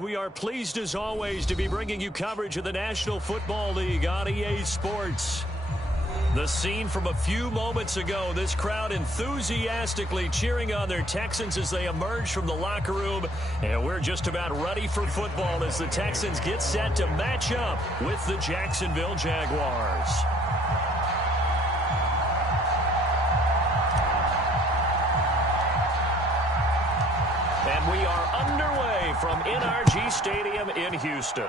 We are pleased as always to be bringing you coverage of the National Football League on EA Sports. The scene from a few moments ago, this crowd enthusiastically cheering on their Texans as they emerge from the locker room. And we're just about ready for football as the Texans get set to match up with the Jacksonville Jaguars. And we are underway from NRG Stadium in Houston.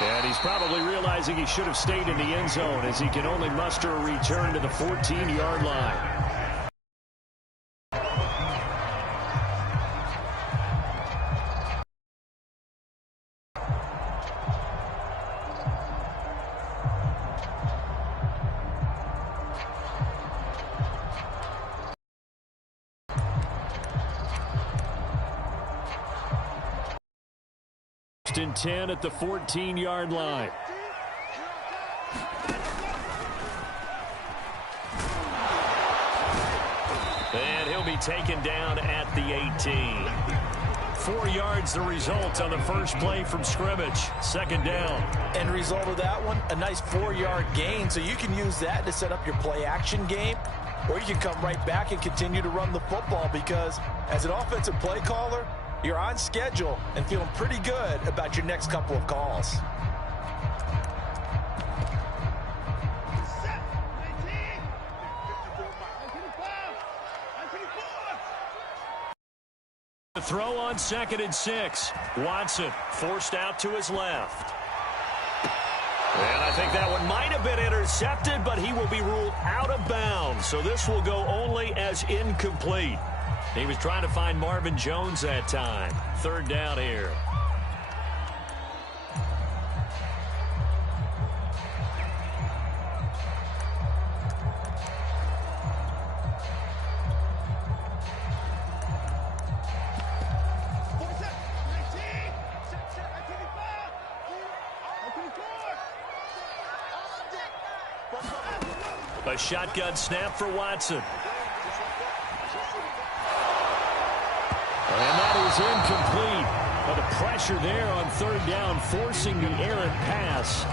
And he's probably realizing he should have stayed in the end zone as he can only muster a return to the 14-yard line. And 10 at the 14-yard line. And he'll be taken down at the 18. 4 yards the result on the first play from scrimmage. Second down. And result of that one, a nice 4-yard gain. So you can use that to set up your play action game, or you can come right back and continue to run the football, because as an offensive play caller, you're on schedule and feeling pretty good about your next couple of calls. The throw on 2nd and 6. Watson forced out to his left. And I think that one might have been intercepted, but he will be ruled out of bounds. So this will go only as incomplete. He was trying to find Marvin Jones that time. Third down here. A shotgun snap for Watson. And that is incomplete. But the pressure there on third down, forcing the errant pass.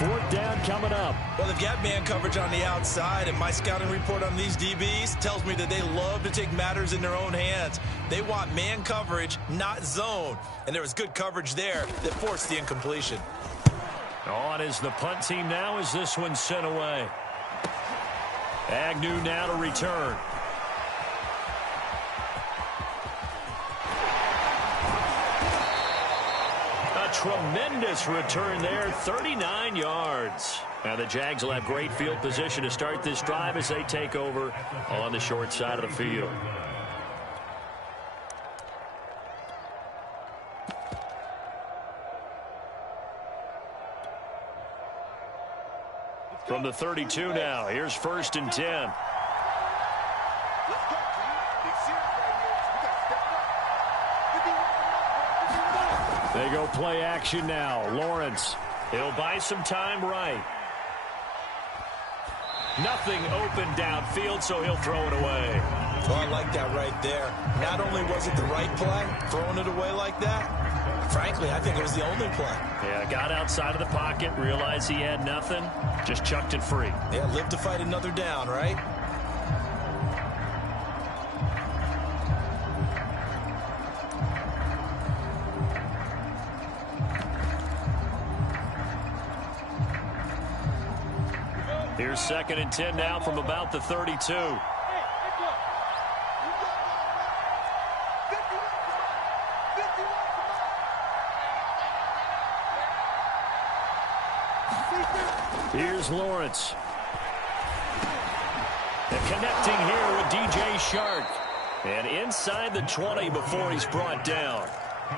Fourth down coming up. Well, they've got man coverage on the outside, and my scouting report on these DBs tells me that they love to take matters in their own hands. They want man coverage, not zone. And there was good coverage there that forced the incompletion. On is the punt team now as this one sent away. Agnew now to return. Tremendous return there, 39 yards. And the Jags will have great field position to start this drive as they take over on the short side of the field. From the 32 now, here's 1st and 10. They go play action now. Lawrence. He'll buy some time right. Nothing open downfield, so he'll throw it away. Well, I like that right there. Not only was it the right play, throwing it away like that, frankly, I think it was the only play. Yeah, got outside of the pocket, realized he had nothing, just chucked it free. Yeah, live to fight another down, right? Here's 2nd and 10 now from about the 32. Here's Lawrence. And connecting here with DJ Shark. And inside the 20 before he's brought down.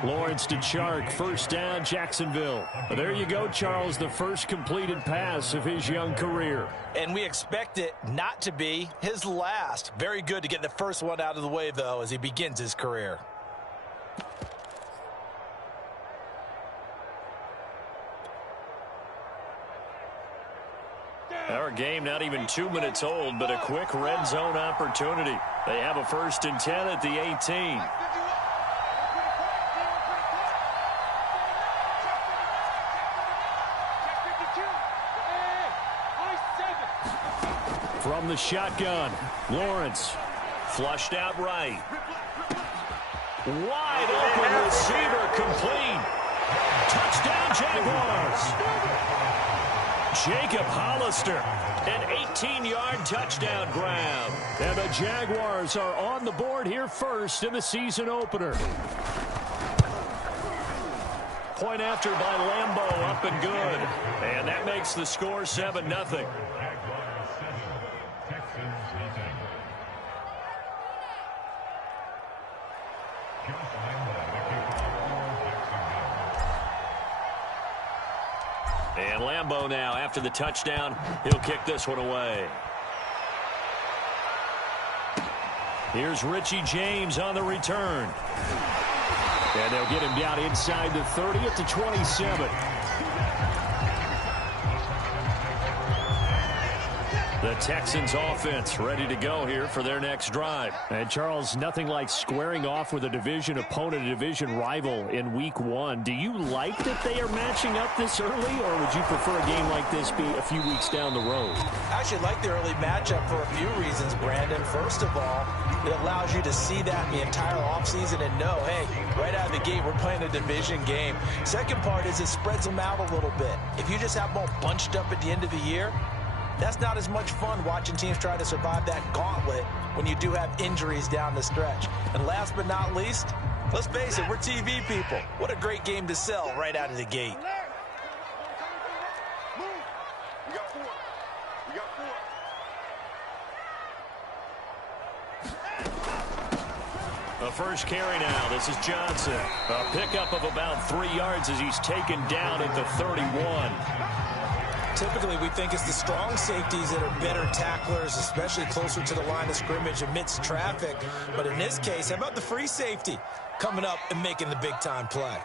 Lawrence to Chark, first down, Jacksonville. Well, there you go, Charles, the first completed pass of his young career. And we expect it not to be his last. Very good to get the first one out of the way, though, as he begins his career. Our game not even 2 minutes old, but a quick red zone opportunity. They have a 1st and 10 at the 18. From the shotgun, Lawrence flushed out right. Wide open receiver complete. Touchdown Jaguars. Jacob Hollister, an 18-yard touchdown grab. And the Jaguars are on the board here first in the season opener. Point after by Lambeau, up and good. And that makes the score 7-0. And Lambeau now, after the touchdown, he'll kick this one away. Here's Richie James on the return. And they'll get him down inside the 30 at the 27. The Texans offense ready to go here for their next drive. And Charles, nothing like squaring off with a division opponent, a division rival in week 1. Do you like that they are matching up this early, or would you prefer a game like this be a few weeks down the road? I actually like the early matchup for a few reasons, Brandon. First of all, it allows you to see that in the entire offseason and know, hey, right out of the gate, we're playing a division game. Second part is it spreads them out a little bit. If you just have them all bunched up at the end of the year, that's not as much fun watching teams try to survive that gauntlet when you do have injuries down the stretch. And last but not least, let's face it, we're TV people. What a great game to sell right out of the gate. The first carry now. This is Johnson. A pickup of about 3 yards as he's taken down at the 31. Typically, we think it's the strong safeties that are better tacklers, especially closer to the line of scrimmage amidst traffic. But in this case, how about the free safety coming up and making the big-time play?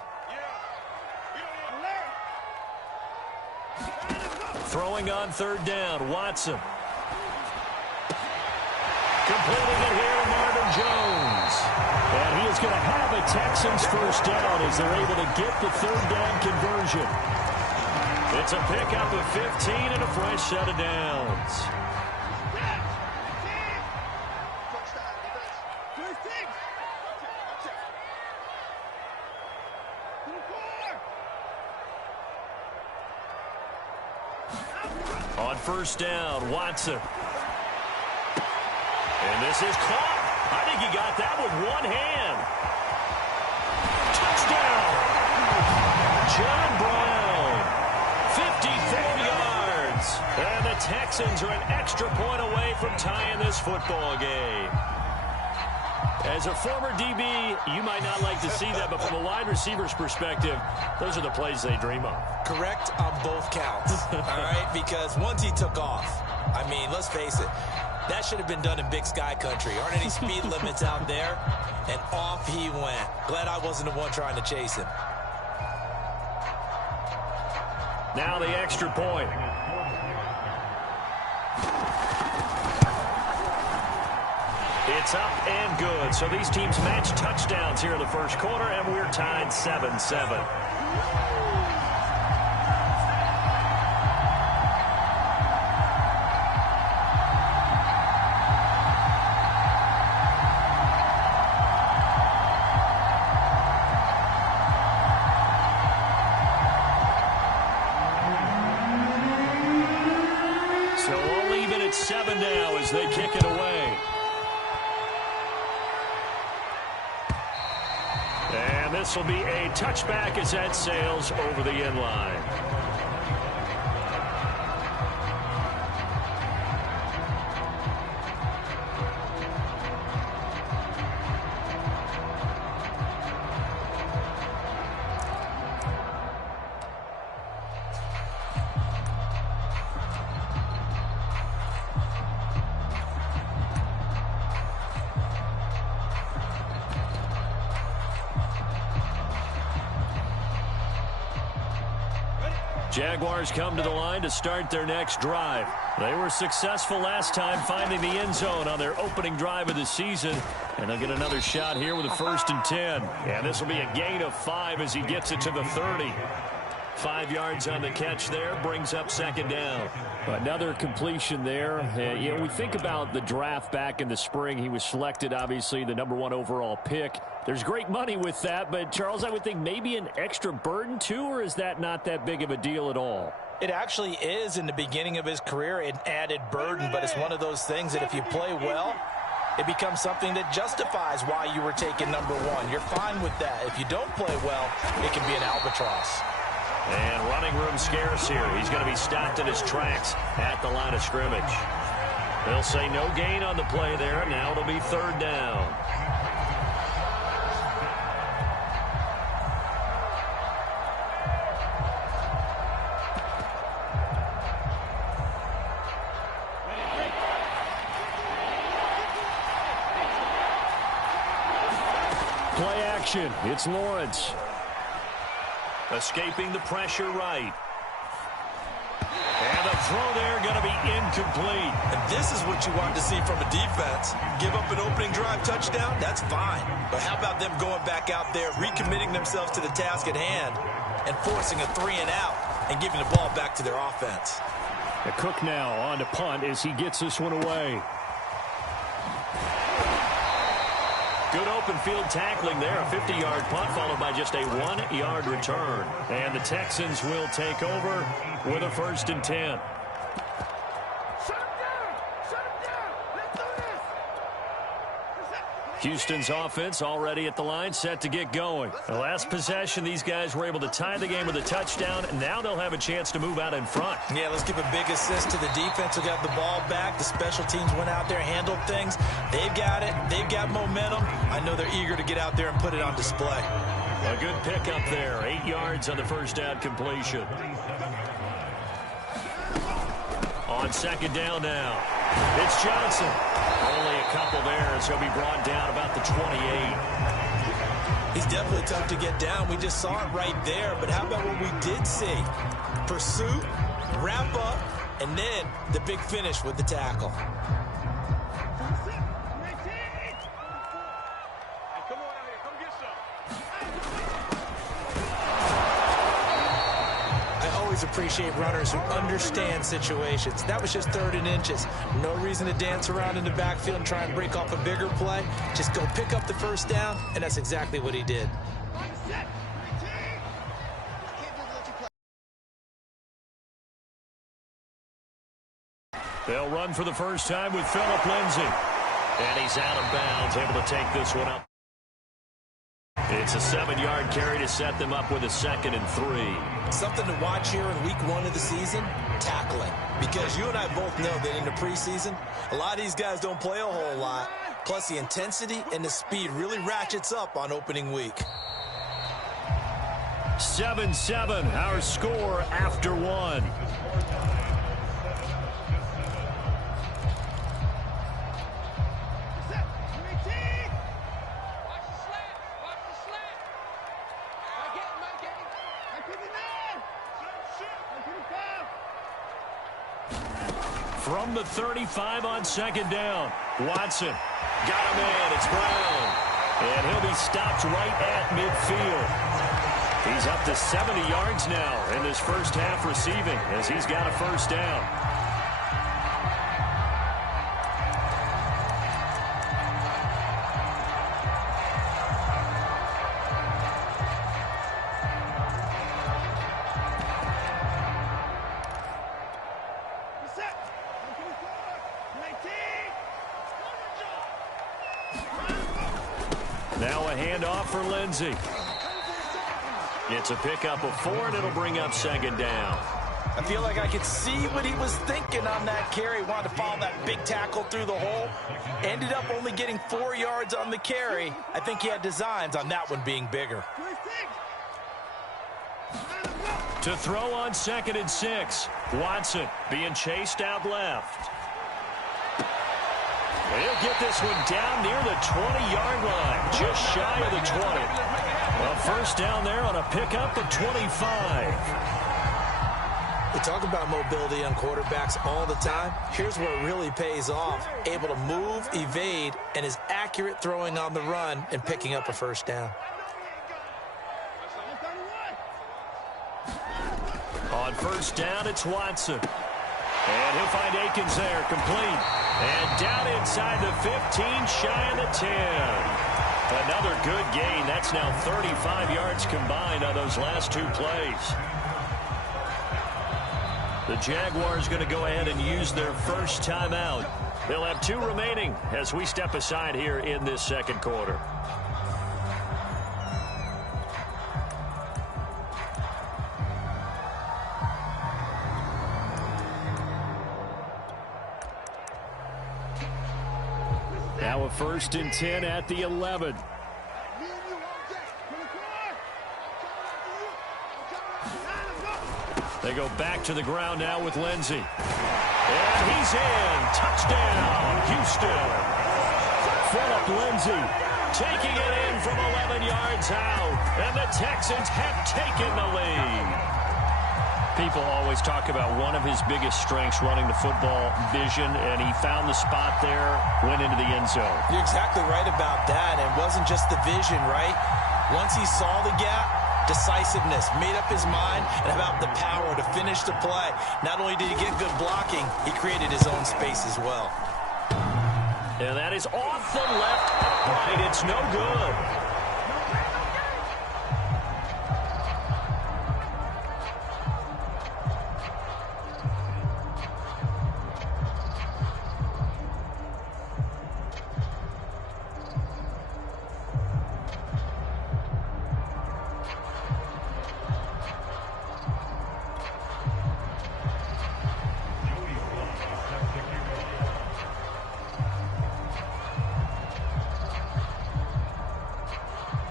Throwing on 3rd down, Watson. Completing it here to Marvin Jones. And he is going to have a Texans first down as they're able to get the 3rd down conversion. It's a pickup of 15 and a fresh set of downs. On 1st down, Watson. And this is caught. I think he got that with one hand. Touchdown! John Brown, 54 yards. And the Texans are an extra point away from tying this football game. As a former DB, you might not like to see that, but from a wide receiver's perspective, those are the plays they dream of. Correct on both counts, all right? Because once he took off, I mean, let's face it, that should have been done in Big Sky country. Aren't any speed limits out there? And off he went. Glad I wasn't the one trying to chase him. Now the extra point. It's up and good. So these teams match touchdowns here in the first quarter, and we're tied 7-7. So all even at 7 now as they kick it away. And this will be a touchback as that sails over the end line. Jaguars come to the line to start their next drive. They were successful last time finding the end zone on their opening drive of the season. And they'll get another shot here with a 1st and 10. And this will be a gain of 5 as he gets it to the 30. 5 yards on the catch there, brings up 2nd down. Another completion there. You know, we think about the draft back in the spring. He was selected, obviously, the #1 overall pick. There's great money with that, but, Charles, I would think maybe an extra burden, too, or is that not that big of a deal at all? It actually is in the beginning of his career, an added burden, but it's one of those things that if you play well, it becomes something that justifies why you were taken #1. You're fine with that. If you don't play well, it can be an albatross. And running room scarce here. He's going to be stopped in his tracks at the line of scrimmage. They'll say no gain on the play there. Now it'll be 3rd down. Play action. It's Lawrence. Escaping the pressure right. And the throw there going to be incomplete. And this is what you want to see from a defense. Give up an opening drive touchdown, that's fine. But how about them going back out there, recommitting themselves to the task at hand, and forcing a 3 and out and giving the ball back to their offense. Cook now on to punt as he gets this one away. Good open field tackling there. A 50-yard punt followed by just a 1-yard return. And the Texans will take over with a 1st and 10. Houston's offense already at the line, set to get going. The last possession, these guys were able to tie the game with a touchdown, and now they'll have a chance to move out in front. Yeah, let's give a big assist to the defense who got the ball back. The special teams went out there, handled things. They've got it. They've got momentum. I know they're eager to get out there and put it on display. A good pickup there. 8 yards on the 1st down completion. On 2nd down now. It's Johnson. Only a couple there as he'll be brought down about the 28. He's definitely tough to get down. We just saw it right there. But how about what we did see? Pursuit, wrap up, and then the big finish with the tackle. Appreciate runners who understand situations. That was just 3rd and inches. No reason to dance around in the backfield and try and break off a bigger play. Just go pick up the 1st down, and that's exactly what he did. They'll run for the first time with Phillip Lindsay. And he's out of bounds, able to take this one up. It's a 7-yard carry to set them up with a 2nd and 3. Something to watch here in week 1 of the season, tackling. Because you and I both know that in the preseason, a lot of these guys don't play a whole lot. Plus the intensity and the speed really ratchets up on opening week. 7-7, our score after 1. From the 35 on 2nd down. Watson got him in. It's Brown. And he'll be stopped right at midfield. He's up to 70 yards now in this first half receiving as he's got a 1st down. Now a handoff for Lindsay. It's a pickup of 4, and it'll bring up 2nd down. I feel like I could see what he was thinking on that carry. Wanted to follow that big tackle through the hole. Ended up only getting 4 yards on the carry. I think he had designs on that one being bigger. To throw on 2nd and 6. Watson being chased out left. He'll get this one down near the 20-yard line, just shy of the 20. A 1st down there on a pickup of 25. talk about mobility on quarterbacks all the time. Here's where it really pays off. Able to move, evade, and is accurate throwing on the run and picking up a first down. On first down, it's Watson. And he'll find Akins there, complete. And down inside the 15, shy of the 10. Another good gain. That's now 35 yards combined on those last two plays. The Jaguars going to go ahead and use their first timeout. They'll have 2 remaining as we step aside here in this second quarter. Now a 1st and 10 at the 11. They go back to the ground now with Lindsey. And he's in. Touchdown, Houston. Phillip Lindsey taking it in from 11 yards out. And the Texans have taken the lead. People always talk about one of his biggest strengths running the football, vision, and he found the spot there, went into the end zone. You're exactly right about that. It wasn't just the vision, right? Once he saw the gap, decisiveness, made up his mind, and about the power to finish the play. Not only did he get good blocking, he created his own space as well. And that is off the left upright. It's no good.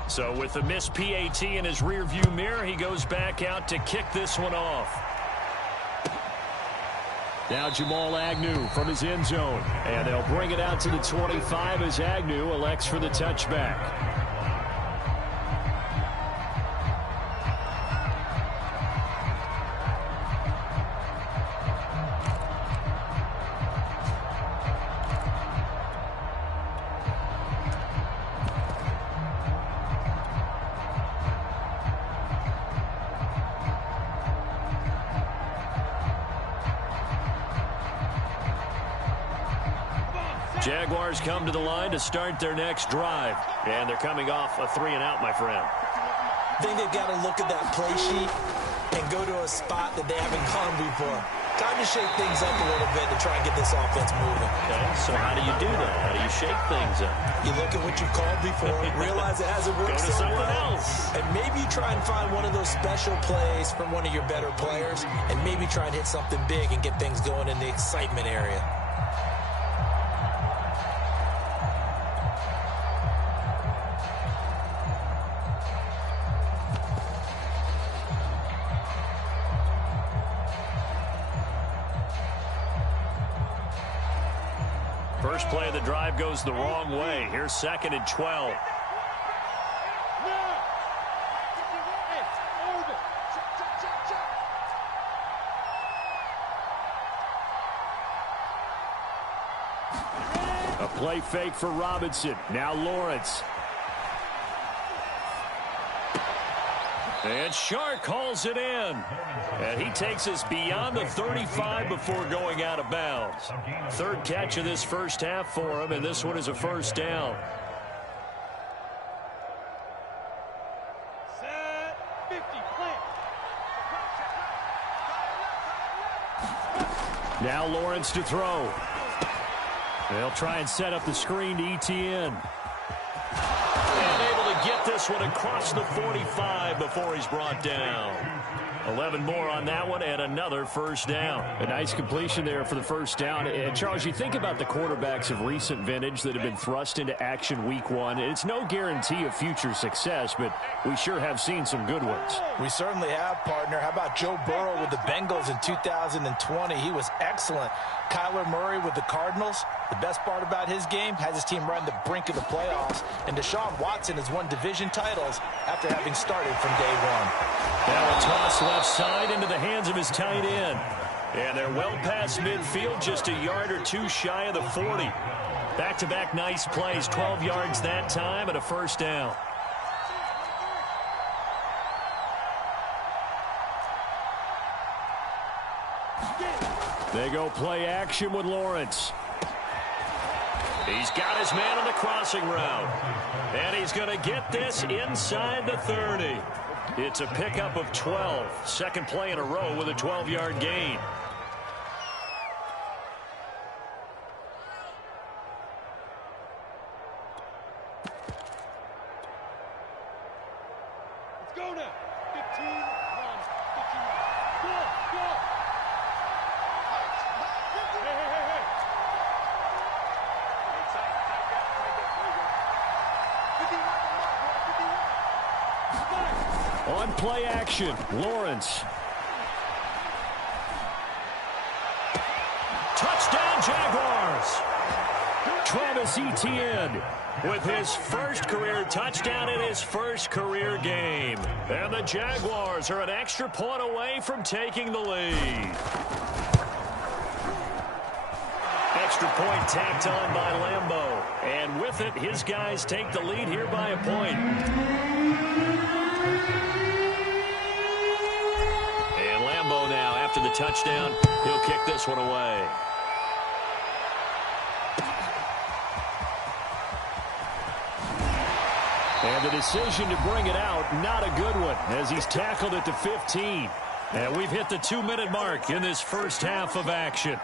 So with the missed PAT in his rearview mirror, he goes back out to kick this one off. Now Jamal Agnew from his end zone. And they'll bring it out to the 25 as Agnew elects for the touchback. Jaguars come to the line to start their next drive. And they're coming off a 3-and-out, my friend. I think they've got to look at that play sheet and go to a spot that they haven't gone before. Time to shake things up a little bit to try and get this offense moving. Okay, so how do you do that? How do you shake things up? You look at what you called before, realize it hasn't worked Go to so someone well, else. and maybe you try and find one of those special plays from one of your better players, and maybe try and hit something big and get things going in the excitement area. First play of the drive goes the wrong way. Here's 2nd and 12. A play fake for Robinson. Now Lawrence. And Shark calls it in. And he takes us beyond the 35 before going out of bounds. 3rd catch of this first half for him, and this one is a first down. Set 50, plant. Now Lawrence to throw. They'll try and set up the screen to ETN. And able to get this one across the 45 before he's brought down. 11 more on that one, and another first down. A nice completion there for the first down. And Charles, you think about the quarterbacks of recent vintage that have been thrust into action week 1. It's no guarantee of future success, but we sure have seen some good ones. We certainly have, partner. How about Joe Burrow with the Bengals in 2020? He was excellent. Kyler Murray with the Cardinals. The best part about his game, has his team right on the brink of the playoffs. And Deshaun Watson has won division titles after having started from day one. Now a toss left left side into the hands of his tight end. And they're well past midfield, just a yard or two shy of the 40. Back-to-back nice plays, 12 yards that time and a first down. They go play action with Lawrence. He's got his man on the crossing route. And he's going to get this inside the 30. It's a pickup of 12. Second play in a row with a 12-yard gain. Let's go now. 15, 1, 59. Go, go. Hey. On play action, Lawrence. Touchdown, Jaguars. Travis Etienne with his first career touchdown in his first career game. And the Jaguars are an extra point away from taking the lead. Extra point tacked on by Lambeau. And with it, his guys take the lead here by a point. And Lambeau now, after the touchdown, he'll kick this one away. And the decision to bring it out, not a good one, as he's tackled at the 15. And we've hit the 2-minute mark in this first half of action.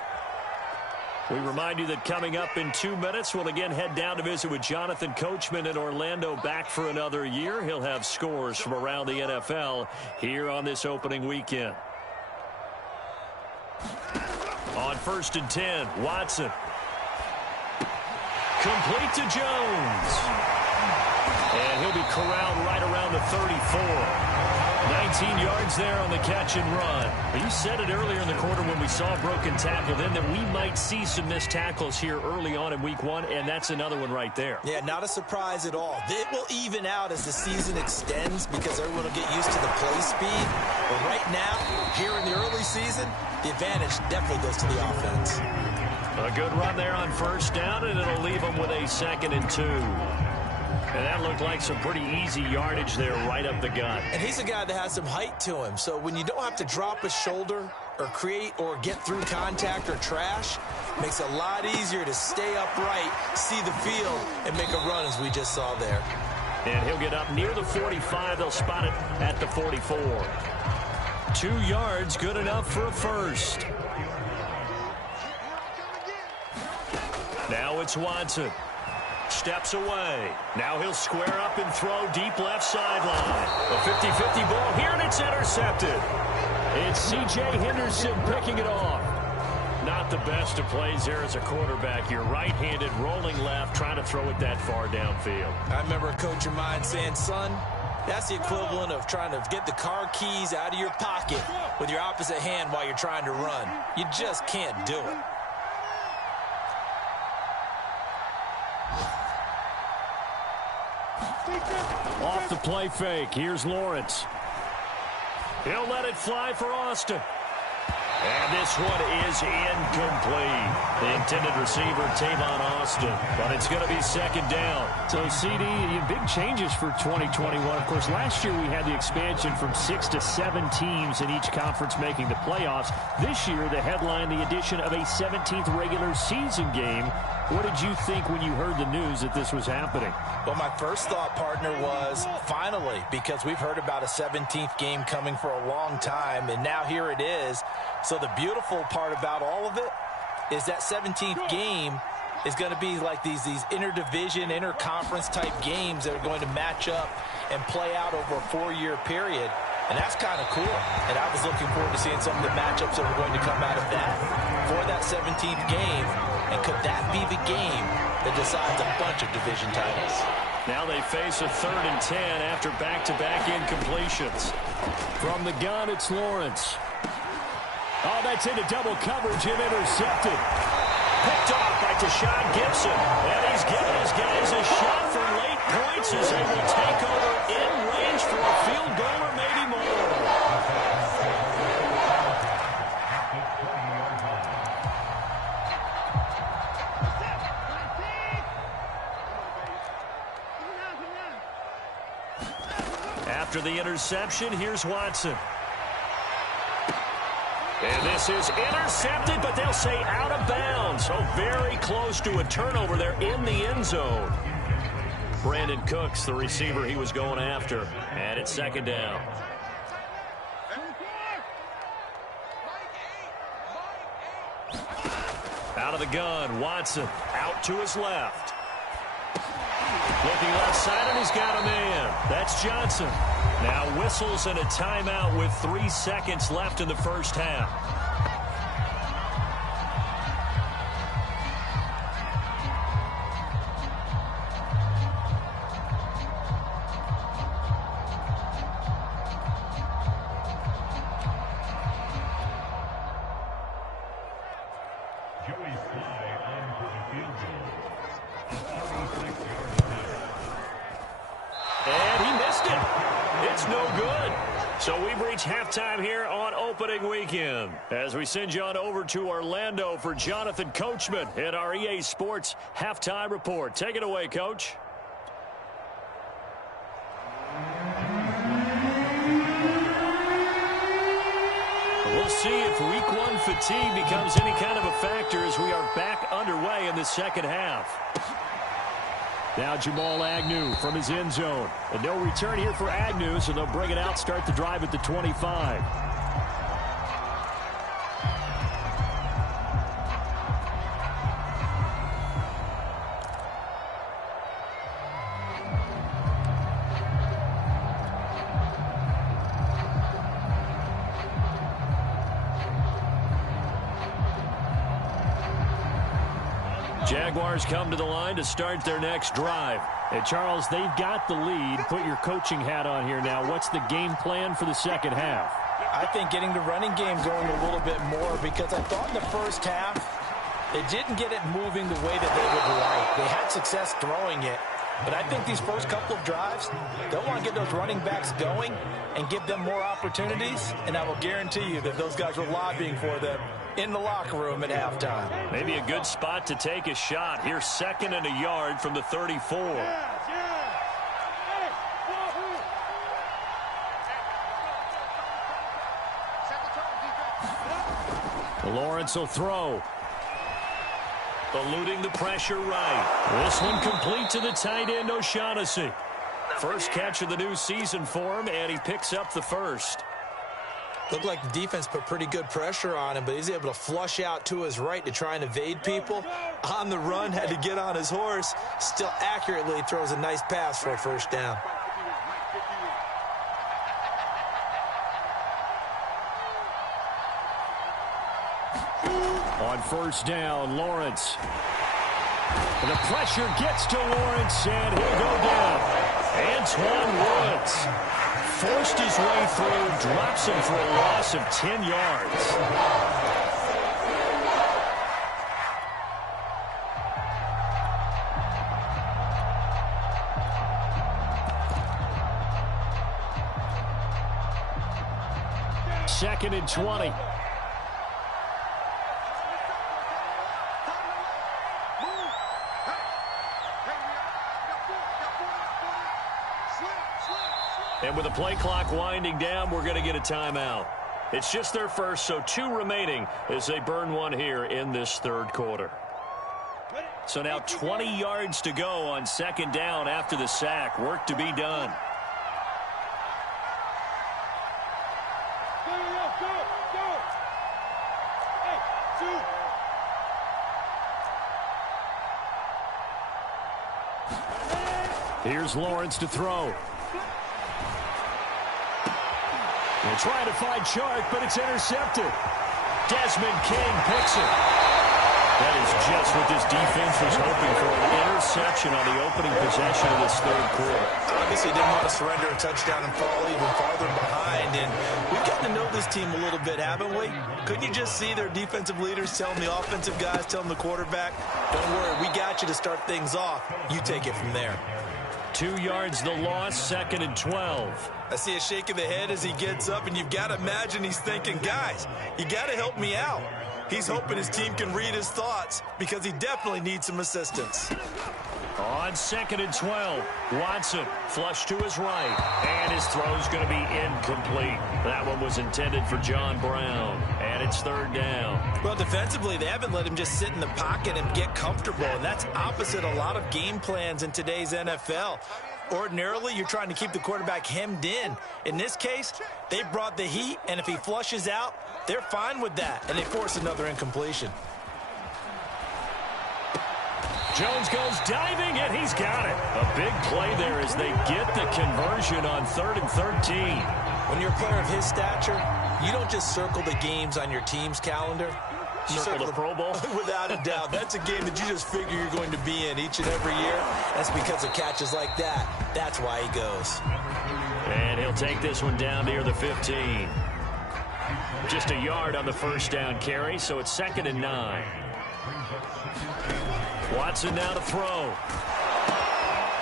We remind you that coming up in 2 minutes, we'll again head down to visit with Jonathan Coachman in Orlando, back for another year. He'll have scores from around the NFL here on this opening weekend. On 1st and 10, Watson. Complete to Jones. And he'll be corralled right around the 34. 19 yards there on the catch and run. You said it earlier in the quarter when we saw a broken tackle then that we might see some missed tackles here early on in week 1, and that's another one right there. Yeah, not a surprise at all. It will even out as the season extends because everyone will get used to the play speed. But right now, here in the early season, the advantage definitely goes to the offense. A good run there on first down, and it'll leave them with a 2nd and 2. And that looked like some pretty easy yardage there right up the gut. And he's a guy that has some height to him. So when you don't have to drop a shoulder or create or get through contact or trash, makes it a lot easier to stay upright, see the field, and make a run as we just saw there. And he'll get up near the 45. They'll spot it at the 44. 2 yards, good enough for a first. Now it's Watson. Steps away. Now he'll square up and throw deep left sideline. A 50-50 ball here, and it's intercepted. It's C.J. Henderson picking it off. Not the best of plays there as a quarterback. You're right-handed, rolling left, trying to throw it that far downfield. I remember a coach of mine saying, son, that's the equivalent of trying to get the car keys out of your pocket with your opposite hand while you're trying to run. You just can't do it. Off the play fake. Here's Lawrence. He'll let it fly for Austin. And this one is incomplete. The intended receiver, Tavon Austin. But it's going to be 2nd down. So, CD, big changes for 2021. Of course, last year we had the expansion from 6 to 7 teams in each conference making the playoffs. This year, the headline, the addition of a 17th regular season game. What did you think when you heard the news that this was happening? Well, my first thought, partner, was finally, because we've heard about a 17th game coming for a long time, and now here it is. So the beautiful part about all of it is that 17th game is going to be like these interdivision, interconference type games that are going to match up and play out over a 4-year period. And that's kind of cool. And I was looking forward to seeing some of the matchups that are going to come out of that for that 17th game. And could that be the game that decides a bunch of division titles? Now they face a 3rd and 10 after back-to-back incompletions. From the gun, it's Lawrence. Oh, that's into double coverage and intercepted. Picked off by Tashawn Gibson. And he's giving his guys a shot for late points as they will take over in range for a field goal or maybe more. After the interception, here's Watson. And this is intercepted, but they'll say out of bounds. So very close to a turnover there in the end zone. Brandon Cooks, the receiver he was going after. And it's second down. Out of the gun, Watson out to his left. Looking left side, and he's got a man. That's Johnson. Now whistles and a timeout with 3 seconds left in the first half. Halftime here on opening weekend as we send you on over to Orlando for Jonathan Coachman in our EA Sports halftime report. Take it away, Coach. We'll see if week 1 fatigue becomes any kind of a factor as we are back underway in the second half. Now Jamal Agnew from his end zone. And no return here for Agnew, so they'll bring it out, start the drive at the 25. Jaguars come to the line to start their next drive. And Charles, they've got the lead. Put your coaching hat on here now. What's the game plan for the second half? I think getting the running game going a little bit more, because I thought in the first half they didn't get it moving the way that they would like. They had success throwing it. But I think these first couple of drives, they'll want to get those running backs going and give them more opportunities. And I will guarantee you that those guys were lobbying for them in the locker room at halftime. Maybe a good spot to take a shot. Here's 2nd and a yard from the 34. Lawrence will throw. Eluding the pressure right. This one complete to the tight end, O'Shaughnessy. First catch of the new season for him, and he picks up the first. Looked like the defense put pretty good pressure on him, but he's able to flush out to his right to try and evade people. On the run, had to get on his horse. Still accurately throws a nice pass for a first down. On first down, Lawrence. And the pressure gets to Lawrence, and he'll go down. Antoine Woods forced his way through, drops him for a loss of 10 yards. Second and 20. And with the play clock winding down, we're going to get a timeout. It's just their first, so 2 remaining as they burn one here in this third quarter. So now 20 yards to go on second down after the sack. Work to be done. Here's Lawrence to throw. They're trying to find Chark, but it's intercepted. Desmond King picks it. That is just what this defense was hoping for, an interception on the opening possession of this third quarter. Obviously didn't want to surrender a touchdown and fall even farther behind. And we've gotten to know this team a little bit, haven't we? Couldn't you just see their defensive leaders telling the offensive guys, telling the quarterback, don't worry, we got you to start things off. You take it from there. 2 yards the loss, second and 12. I see a shake of the head as he gets up, and you've got to imagine he's thinking, guys, you got to help me out. He's hoping his team can read his thoughts because he definitely needs some assistance. On 2nd and 12, Watson flush to his right, and his throw's going to be incomplete. That one was intended for John Brown, and it's 3rd down. Well, defensively, they haven't let him just sit in the pocket and get comfortable, and that's opposite a lot of game plans in today's NFL. Ordinarily, you're trying to keep the quarterback hemmed in. In this case, they brought the heat, and if he flushes out, they're fine with that, and they force another incompletion. Jones goes diving, and he's got it. A big play there as they get the conversion on 3rd and 13. When you're a player of his stature, you don't just circle the games on your team's calendar. You circle the Pro Bowl? Without a doubt. That's a game that you just figure you're going to be in each and every year. That's because of catches like that. That's why he goes. And he'll take this one down near the 15. Just a yard on the 1st down carry, so it's 2nd and 9. Watson now to throw.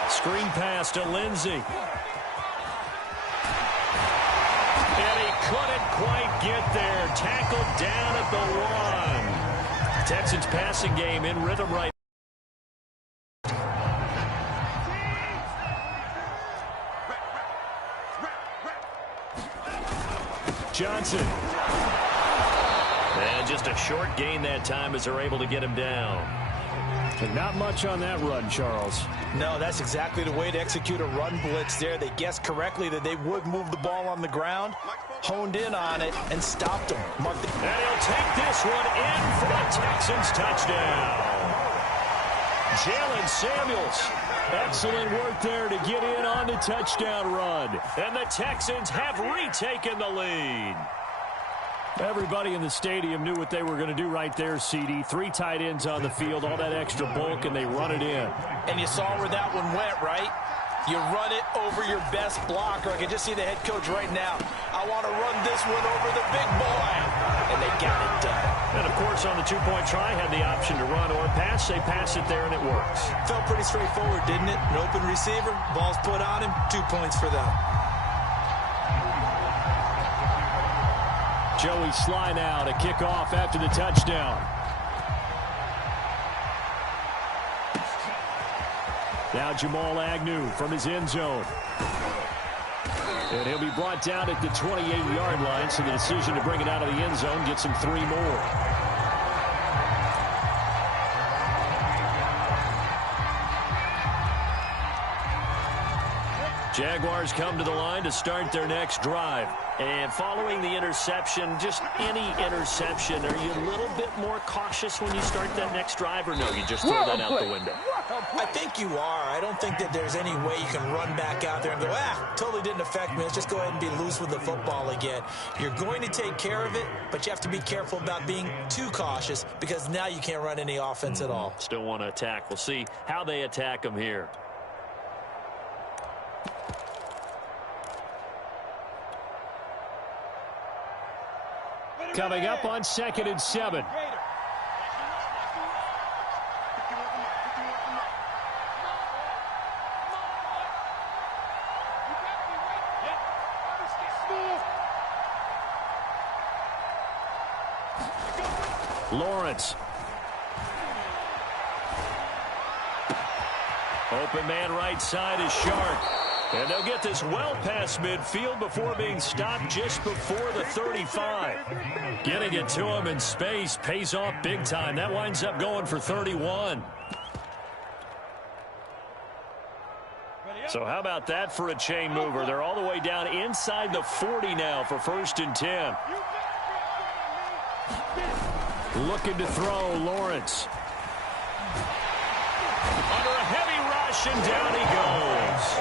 Screen pass to Lindsey. And he couldn't quite get there. Tackled down at the 1. Texans passing game in rhythm right now. Johnson. And just a short gain that time as they're able to get him down. Not much on that run, Charles. No, that's exactly the way to execute a run blitz there. They guessed correctly that they would move the ball on the ground, honed in on it, and stopped him. And he'll take this one in for a Texans touchdown. Jalen Samuels. Excellent work there to get in on the touchdown run. And the Texans have retaken the lead. Everybody in the stadium knew what they were going to do right there, CD. 3 tight ends on the field, all that extra bulk, and they run it in. And you saw where that one went, right? You run it over your best blocker. I can just see the head coach right now. I want to run this one over the big boy. And they got it done. And, of course, on the 2-point try, had the option to run or pass. They pass it there, and it works. Felt pretty straightforward, didn't it? An open receiver, ball's put on him, 2 points for them. Joey Sly now to kick off after the touchdown. Now Jamal Agnew from his end zone. And he'll be brought down at the 28-yard line, so the decision to bring it out of the end zone gets him 3 more. Jaguars come to the line to start their next drive. And following the interception, just any interception, are you a little bit more cautious when you start that next drive, or no, you just throw that out the window? I think you are. I don't think that there's any way you can run back out there and go, totally didn't affect me. Let's just go ahead and be loose with the football again. You're going to take care of it, but you have to be careful about being too cautious because now you can't run any offense at all. Still want to attack. We'll see how they attack them here. Coming up on 2nd and 7. Lawrence. Open man right side is Sharp. And they'll get this well past midfield before being stopped just before the 35. Getting it to him in space pays off big time. That winds up going for 31. So how about that for a chain mover? They're all the way down inside the 40 now for 1st and 10. Looking to throw, Lawrence. Under a heavy rush, and down he goes.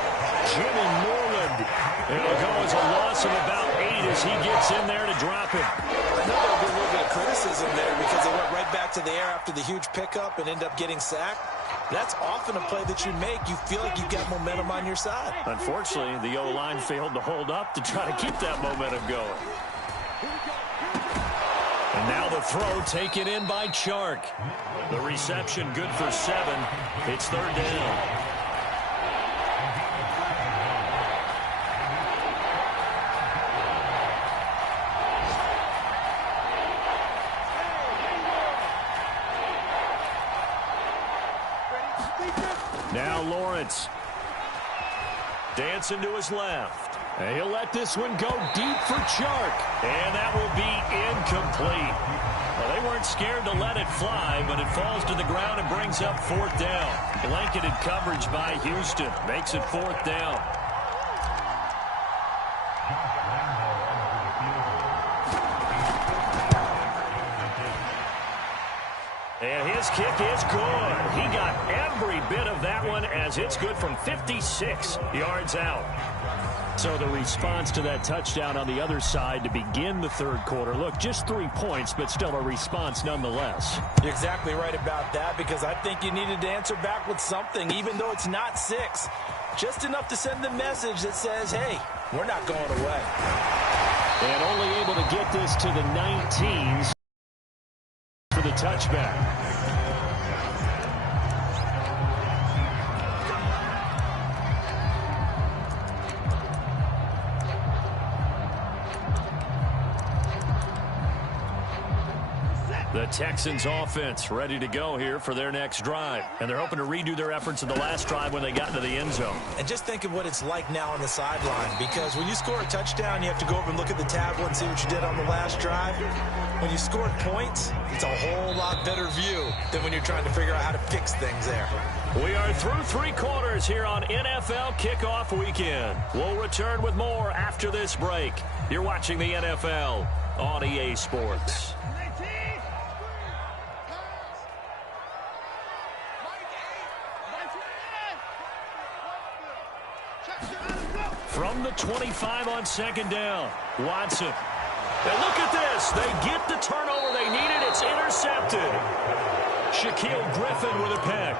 Jimmy Moreland. It'll go as a loss of about 8 as he gets in there to drop it. I know there'll be a little bit of criticism there because they went right back to the air after the huge pickup and end up getting sacked. That's often a play that you make. You feel like you've got momentum on your side. Unfortunately, the O-line failed to hold up to try to keep that momentum going. And now the throw taken in by Chark. The reception good for 7. It's 3rd down. Now Lawrence. Dancing to his left. And he'll let this one go deep for Chark. And that will be incomplete. Well, they weren't scared to let it fly, but it falls to the ground and brings up fourth down. Blanketed coverage by Houston. Makes it fourth down. And his kick is good. He got every bit of that one as it's good from 56 yards out. So the response to that touchdown on the other side to begin the third quarter. Look, just 3 points, but still a response nonetheless. You're exactly right about that, because I think you needed to answer back with something, even though it's not 6. Just enough to send the message that says, hey, we're not going away. And only able to get this to the 19s for the touchback. The Texans offense ready to go here for their next drive. And they're hoping to redo their efforts in the last drive when they got into the end zone. And just think of what it's like now on the sideline, because when you score a touchdown, you have to go over and look at the tablet and see what you did on the last drive. When you scored points, it's a whole lot better view than when you're trying to figure out how to fix things there. We are through 3 quarters here on NFL Kickoff Weekend. We'll return with more after this break. You're watching the NFL on EA Sports. From the 25 on second down, Watson. And look at this. They get the turnover they needed. It's intercepted. Shaquille Griffin with a pick.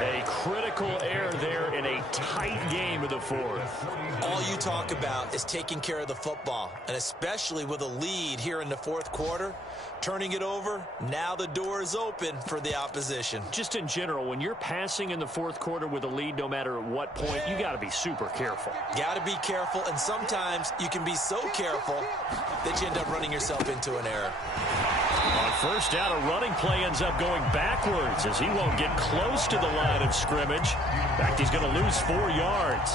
A critical error there in a tight game of the fourth. All you talk about is taking care of the football, and especially with a lead here in the fourth quarter, turning it over, now the door is open for the opposition. Just in general, when you're passing in the fourth quarter with a lead, no matter at what point, you got to be super careful. Got to be careful, and sometimes you can be so careful that you end up running yourself into an error. On first down, a running play ends up going backwards as he won't get close to the line of scrimmage. In fact, he's going to lose 4 yards.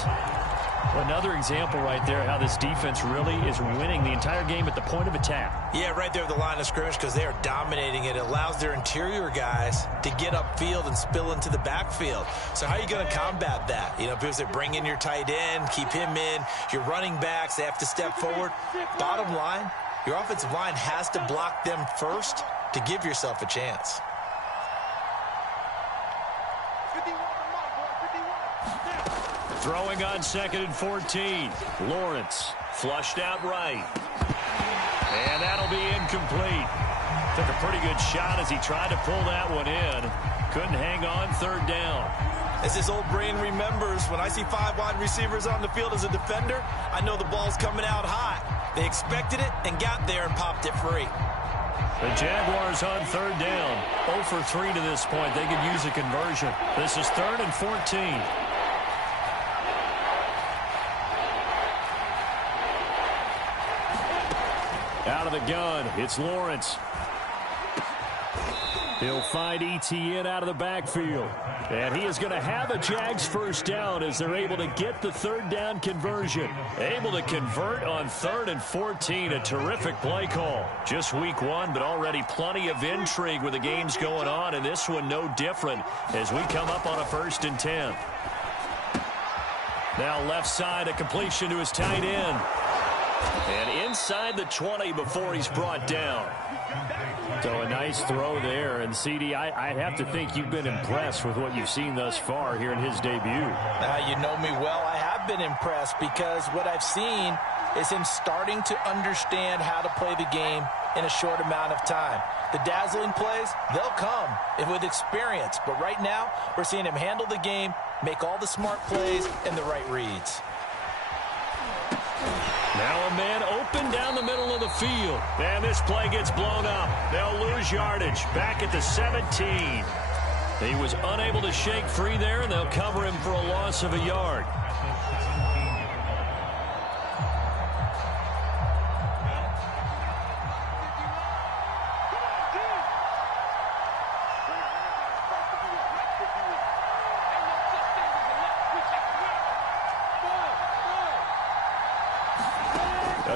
Another example right there how this defense really is winning the entire game at the point of attack. Yeah, right there at the line of scrimmage, because they are dominating it. It allows their interior guys to get upfield and spill into the backfield. So how are you going to combat that? You know, people say bring in your tight end, keep him in. Your running backs, they have to step forward. Bottom line, your offensive line has to block them first to give yourself a chance. Throwing on 2nd and 14. Lawrence flushed out right. And that'll be incomplete. Took a pretty good shot as he tried to pull that one in. Couldn't hang on 3rd down. As this old brain remembers, when I see 5 wide receivers on the field as a defender, I know the ball's coming out hot. They expected it and got there and popped it free. The Jaguars on 3rd down. 0 for 3 to this point. They could use a conversion. This is 3rd and 14. Out of the gun, it's Lawrence. He'll find ETN out of the backfield. And he is going to have a Jags first down as they're able to get the 3rd down conversion. Able to convert on 3rd and 14. A terrific play call. Just week 1, but already plenty of intrigue with the games going on. And this one no different as we come up on a 1st and 10. Now left side, a completion to his tight end. And inside the 20 before he's brought down. So a nice throw there. And, CD, I have to think you've been impressed with what you've seen thus far here in his debut. You know me well. I have been impressed because what I've seen is him starting to understand how to play the game in a short amount of time. The dazzling plays, they'll come with experience. But right now, we're seeing him handle the game, make all the smart plays, and the right reads. Now a man open down the middle of the field. And this play gets blown up. They'll lose yardage. Back at the 17. He was unable to shake free there, and they'll cover him for a loss of a yard.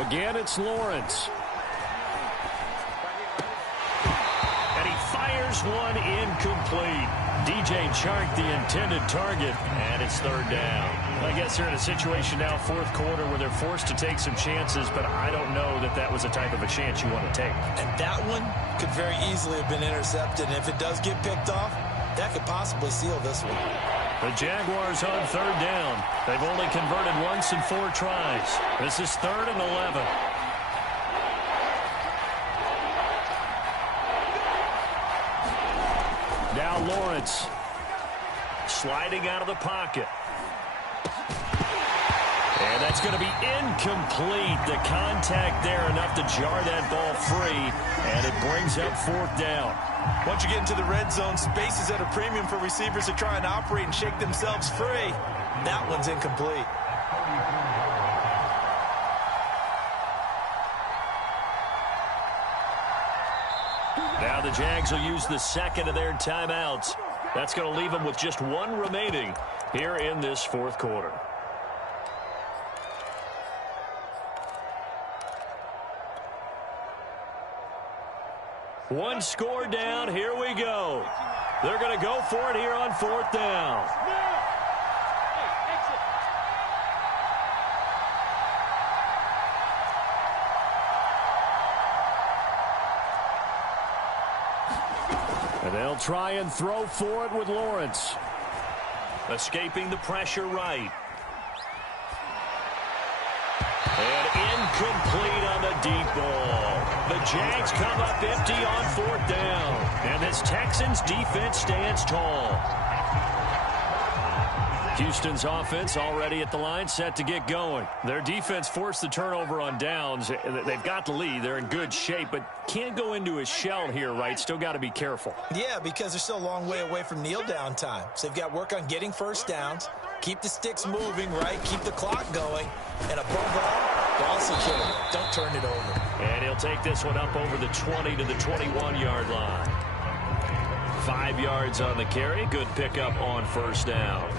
Again, it's Lawrence. And he fires one incomplete. DJ Chark, the intended target, and it's third down. I guess they're in a situation now, fourth quarter, where they're forced to take some chances, but I don't know that that was the type of a chance you want to take. And that one could very easily have been intercepted, and if it does get picked off, that could possibly seal this one. The Jaguars on third down. They've only converted once in 4 tries. This is 3rd and 11. Now Lawrence sliding out of the pocket. And that's going to be incomplete. The contact there enough to jar that ball free, and it brings up 4th down. Once you get into the red zone, space is at a premium for receivers to try and operate and shake themselves free. That one's incomplete. Now the Jags will use the second of their timeouts. That's going to leave them with just 1 remaining here in this 4th quarter. One score down. Here we go. They're going to go for it here on 4th down. And they'll try and throw for it with Lawrence. Escaping the pressure right. And incomplete on the deep ball. The Jags come up empty on 4th down. And this Texans defense stands tall. Houston's offense already at the line, set to get going. Their defense forced the turnover on downs. They've got the lead. They're in good shape, but can't go into a shell here, right? Still got to be careful. Yeah, because they're still a long way away from kneel down time. So they've got work on getting first downs, keep the sticks moving, right? Keep the clock going. And above all, ball security. Don't turn it over. And he'll take this one up over the 20 to the 21-yard line. 5 yards on the carry. Good pickup on first down.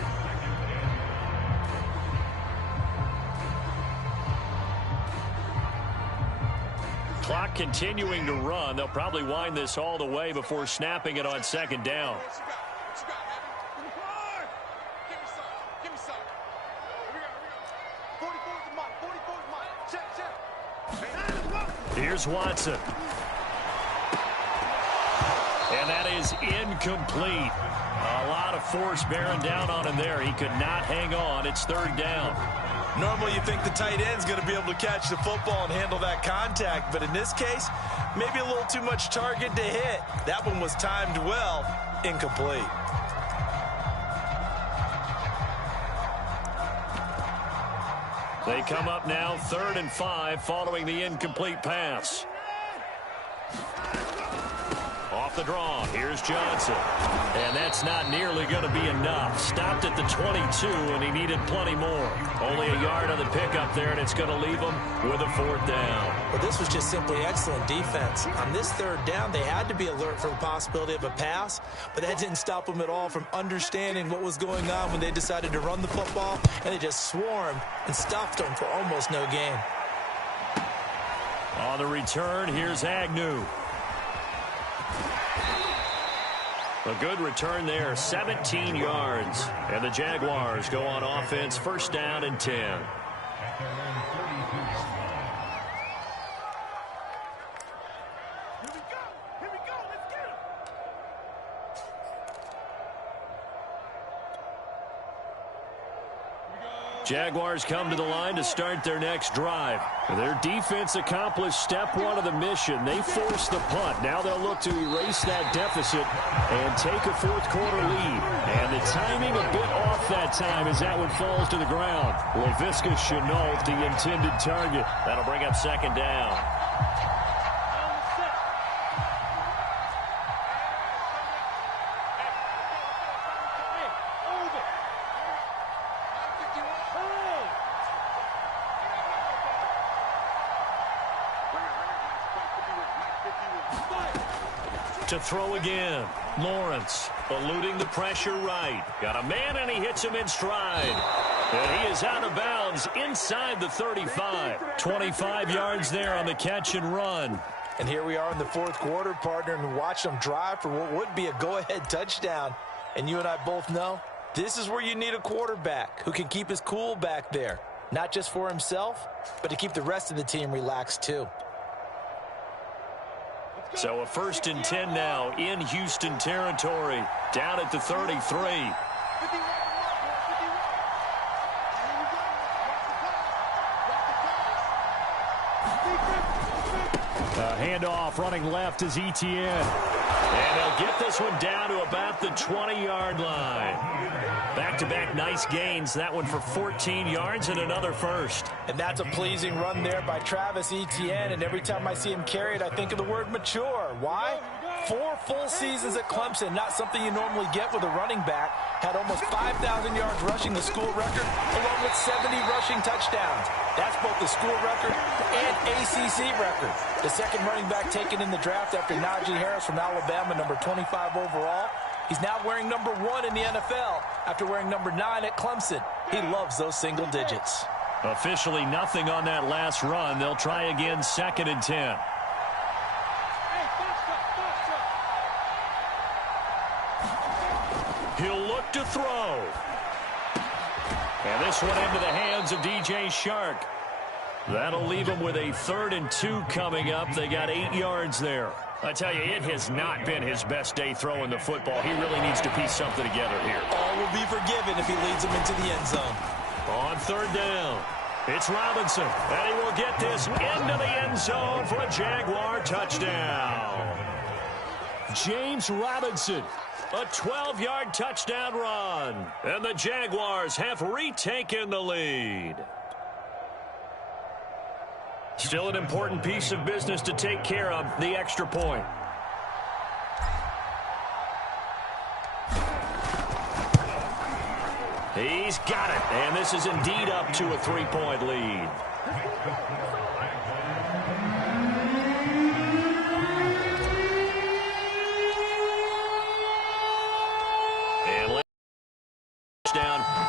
Clock continuing to run. They'll probably wind this all the way before snapping it on second down. Here's Watson. And that is incomplete. A lot of force bearing down on him there. He could not hang on. It's 3rd down. Normally you think the tight end's going to be able to catch the football and handle that contact, but in this case, maybe a little too much target to hit. That one was timed well. Incomplete. They come up now 3rd and 5 following the incomplete pass. Off the draw. Here's Johnson. And that's not nearly going to be enough. Stopped at the 22, and he needed plenty more. Only a yard on the pickup there, and it's going to leave him with a 4th down. Well, this was just simply excellent defense. On this 3rd down, they had to be alert for the possibility of a pass, but that didn't stop them at all from understanding what was going on when they decided to run the football, and they just swarmed and stuffed them for almost no gain. On the return, here's Agnew. A good return there, 17 yards. And the Jaguars go on offense, 1st down and 10. Jaguars come to the line to start their next drive. Their defense accomplished step 1 of the mission. They forced the punt. Now they'll look to erase that deficit and take a 4th quarter lead. And the timing a bit off that time as that one falls to the ground. Laviska Shenault, the intended target. That'll bring up 2nd down. To throw again. Lawrence eluding the pressure right. Got a man and he hits him in stride. And he is out of bounds inside the 35. 25 yards there on the catch and run. And here we are in the fourth quarter, partner, and watch them drive for what would be a go-ahead touchdown. And you and I both know this is where you need a quarterback who can keep his cool back there. Not just for himself, but to keep the rest of the team relaxed too. So a 1st and 10 now in Houston territory, down at the 33. Handoff running left is Etienne. And they'll get this one down to about the 20-yard line. Back-to-back nice gains. That one for 14 yards and another first. And that's a pleasing run there by Travis Etienne. And every time I see him carry it, I think of the word mature. Why? 4 full seasons at Clemson, not something you normally get with a running back. Had almost 5,000 yards rushing, the school record, along with 70 rushing touchdowns. That's both the school record and ACC record. The second running back taken in the draft after Najee Harris from Alabama, number 25 overall. He's now wearing number 1 in the NFL after wearing number 9 at Clemson. He loves those single digits. Officially nothing on that last run. They'll try again, 2nd and 10. He'll look to throw. And this one into the hands of DJ Shark. That'll leave him with a 3rd and 2 coming up. They got 8 yards there. I tell you, it has not been his best day throwing the football. He really needs to piece something together here. All will be forgiven if he leads them into the end zone. On 3rd down, it's Robinson. And he will get this into the end zone for a Jaguar touchdown. James Robinson. A 12-yard touchdown run. And the Jaguars have retaken the lead. Still an important piece of business to take care of, the extra point. He's got it. And this is indeed up to a 3-point lead.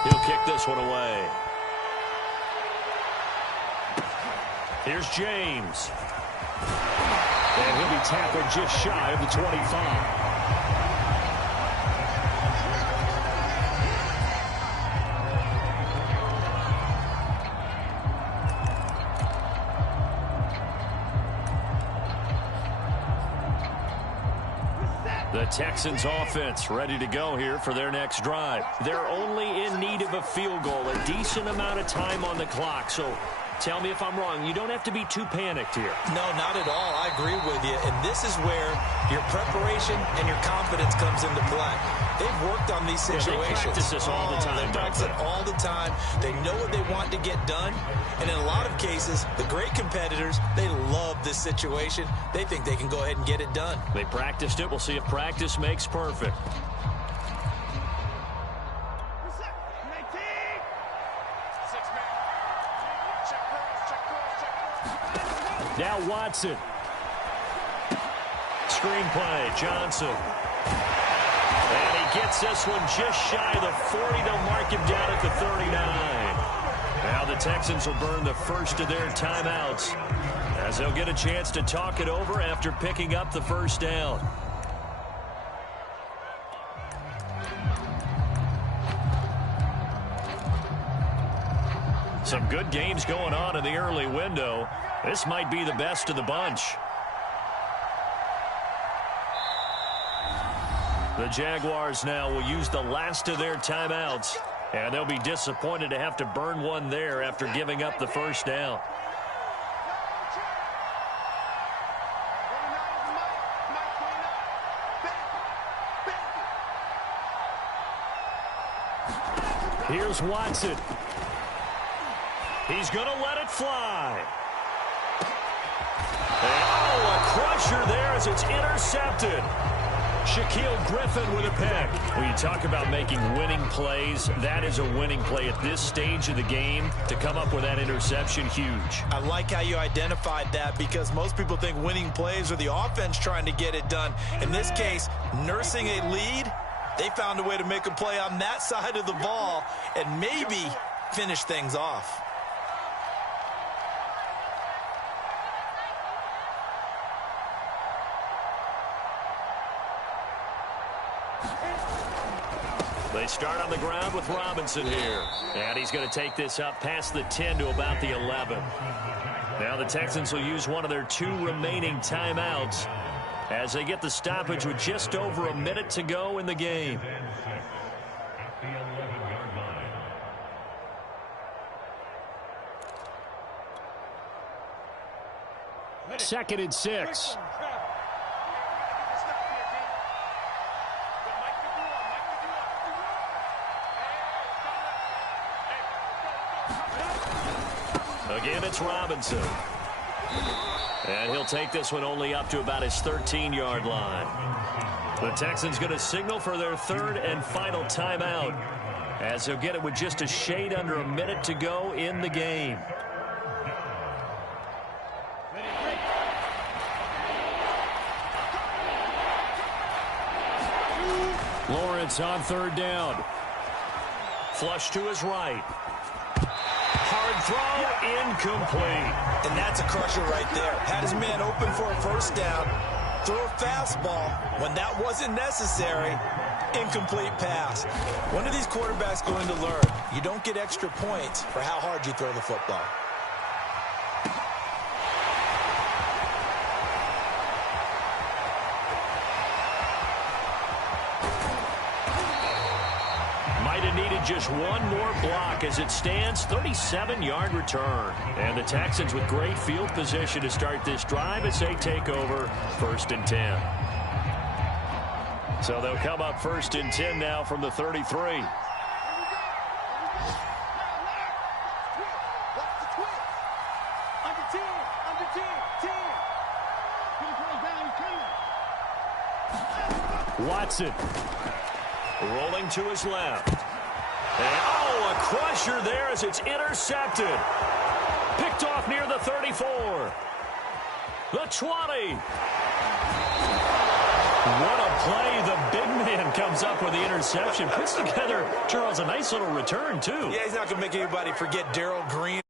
He'll kick this one away. Here's James. And he'll be tackled just shy of the 25. The Texans offense ready to go here for their next drive. They're only in need of a field goal, a decent amount of time on the clock. So tell me if I'm wrong. You don't have to be too panicked here. No, not at all. I agree with you. And this is where your preparation and your confidence comes into play. They've worked on these situations. They practice this all the time. They practice it all the time. They know what they want to get done. And in a lot of cases, the great competitors, they love this situation. They think they can go ahead and get it done. They practiced it. We'll see if practice makes perfect. Now Watson. Screenplay, Johnson. And he gets this one just shy of the 40. They'll mark him down at the 39. Now the Texans will burn the first of their timeouts as they'll get a chance to talk it over after picking up the first down. Some good games going on in the early window. This might be the best of the bunch. The Jaguars now will use the last of their timeouts, and they'll be disappointed to have to burn one there after giving up the first down. Here's Watson. He's going to let it fly. And, oh, a crusher there as it's intercepted. Shaquille Griffin with a pick. When you talk about making winning plays, that is a winning play at this stage of the game. To come up with that interception, huge. I like how you identified that because most people think winning plays are the offense trying to get it done. In this case, nursing a lead, they found a way to make a play on that side of the ball and maybe finish things off. They start on the ground with Robinson here. And he's going to take this up past the 10 to about the 11. Now the Texans will use one of their 2 remaining timeouts as they get the stoppage with just over a minute to go in the game. Second and 6. Again, it's Robinson. And he'll take this one only up to about his 13-yard line. The Texans going to signal for their 3rd and final timeout as they'll get it with just a shade under a minute to go in the game. Lawrence on 3rd down. Flush to his right. Hard throw, incomplete. And that's a crusher right there. Had his man open for a first down. Throw a fastball when that wasn't necessary. Incomplete pass. When are these quarterbacks going to learn? You don't get extra points for how hard you throw the football. Just one more block as it stands, 37-yard return. And the Texans with great field position to start this drive as they take over 1st and 10. So they'll come up 1st and 10 now from the 33. Watson. Rolling to his left. And, oh, a crusher there as it's intercepted. Picked off near the 34. The 20. What a play. The big man comes up with the interception. Puts together, Charles, a nice little return, too. Yeah, he's not going to make anybody forget Darrell Green.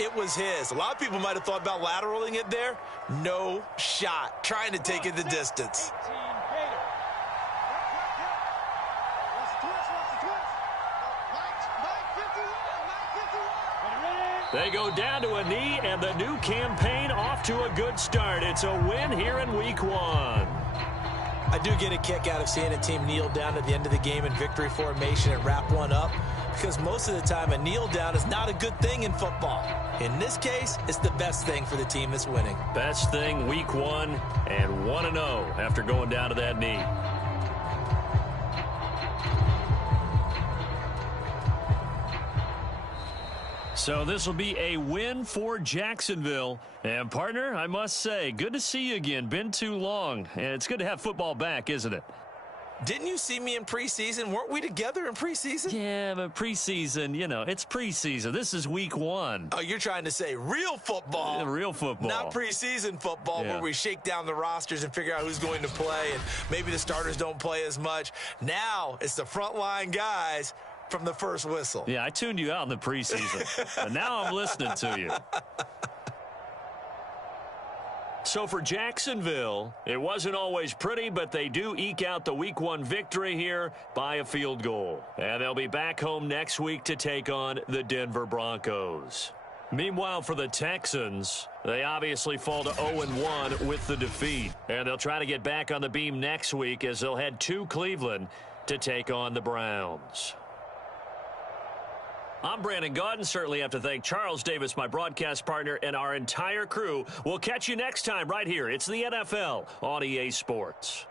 It was his. A lot of people might have thought about lateraling it there. No shot. Trying to take it the distance. They go down to a knee, and the new campaign off to a good start. It's a win here in Week 1. I do get a kick out of seeing a team kneel down at the end of the game in victory formation and wrap one up, because most of the time a kneel down is not a good thing in football. In this case, it's the best thing for the team that's winning. Best thing Week 1 and 1-0 after going down to that knee. So this will be a win for Jacksonville. And, partner, I must say, good to see you again. Been too long. And it's good to have football back, isn't it? Didn't you see me in preseason? Weren't we together in preseason? Yeah, but preseason, you know, it's preseason. This is Week 1. Oh, you're trying to say real football. Yeah, real football. Not preseason football where we shake down the rosters and figure out who's going to play, and maybe the starters don't play as much. Now it's the frontline guys from the first whistle. Yeah, I tuned you out in the preseason. But now I'm listening to you. So for Jacksonville, it wasn't always pretty, but they do eke out the Week 1 victory here by a field goal. And they'll be back home next week to take on the Denver Broncos. Meanwhile, for the Texans, they obviously fall to 0-1 with the defeat. And they'll try to get back on the beam next week as they'll head to Cleveland to take on the Browns. I'm Brandon Gaudin. Certainly have to thank Charles Davis, my broadcast partner, and our entire crew. We'll catch you next time right here. It's the NFL on EA Sports.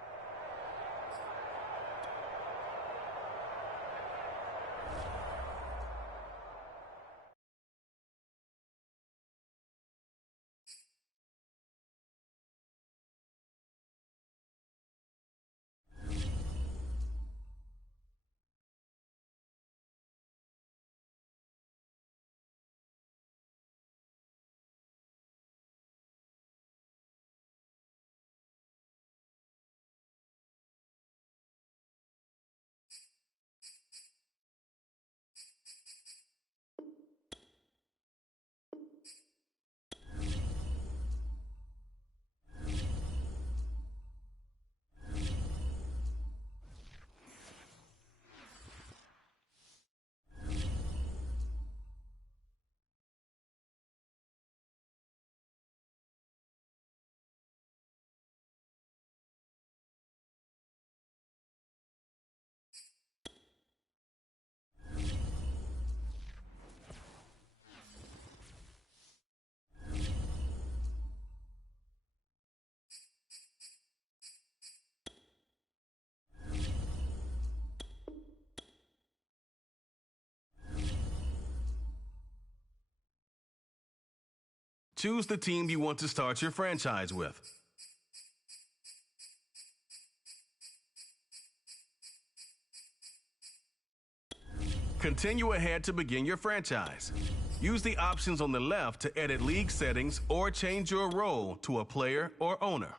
choose the team you want to start your franchise with. Continue ahead to begin your franchise. Use the options on the left to edit league settings or change your role to a player or owner.